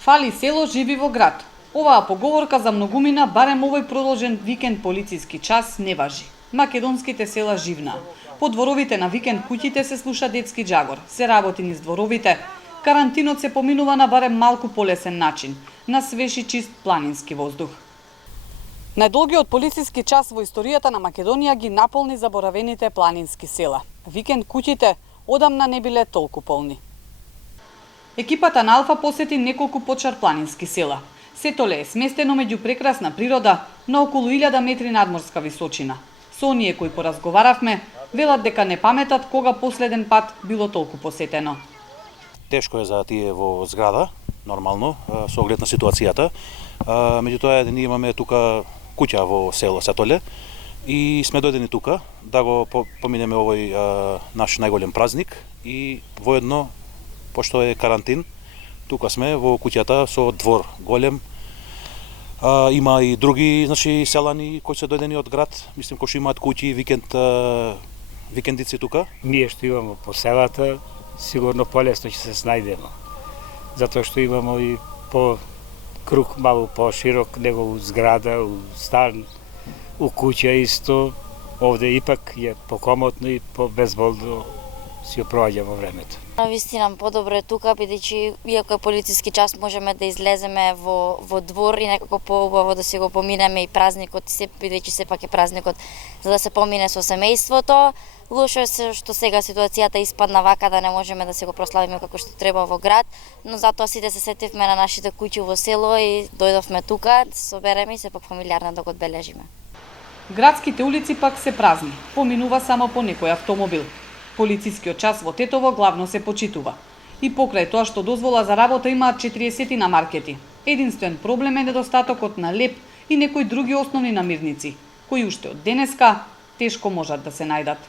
Фали село, живи во град. Оваа поговорка за многумина барем овој продолжен викенд полициски час не важи. Македонските села живнаа. По дворовите на викенд куќите се слуша детски джагор, се работи низ дворовите. Карантинот се поминува на барем малку полесен начин, на свеж и чист планински воздух. Најдолгиот полициски час во историјата на Македонија ги наполни заборавените планински села. Викенд куќите одамна не биле толку полни. Екипата на Алфа посети неколку почарпланински села. Сето ле е сместено меѓу прекрасна природа на околу 1000 метри надморска височина. Со оние кои поразговаравме, велат дека не паметат кога последен пат било толку посетено. Тешко е за тие во зграда, нормално, со оглед на ситуацијата. Меѓутоа, ние имаме тука куќа во село Сетоле и сме дојдени тука да го поминеме овој наш најголем празник и воедно, пошто е карантин, тука сме во куќата со двор голем. Има и други селани кои се дојдени од град, мислим кои што имаат куќи, викендици тука. Ние што имамо по селата, сигурно полесно ќе се снајдеме. Затоа што имамо и по круг малку поширок него у зграда, у стан, у куќа исто. Овде ипак е покомотно и побезболно си проаѓаме времето. Навистина подобро е тука, бидејќи иако е полициски час можеме да излеземе во двор и некако поубаво да си го поминеме и празникот, бидејќи сепак е празникот за да се помине со семејството. Лошо е што сега ситуацијата испадна вака да не можеме да се го прославиме како што треба во град, но затоа сите се сетивме на нашите куќи во село и дојдовме тука да се собереме и сепак фамилиарно да го одбележиме. Градските улици пак се празни, поминува само по некој автомобил. Полицискиот час во Тетово главно се почитува. И покрај тоа што дозвола за работа имаат 40 на маркети. Единствен проблем е недостатокот на леп и некои други основни намирници, кои уште од денеска тешко можат да се најдат.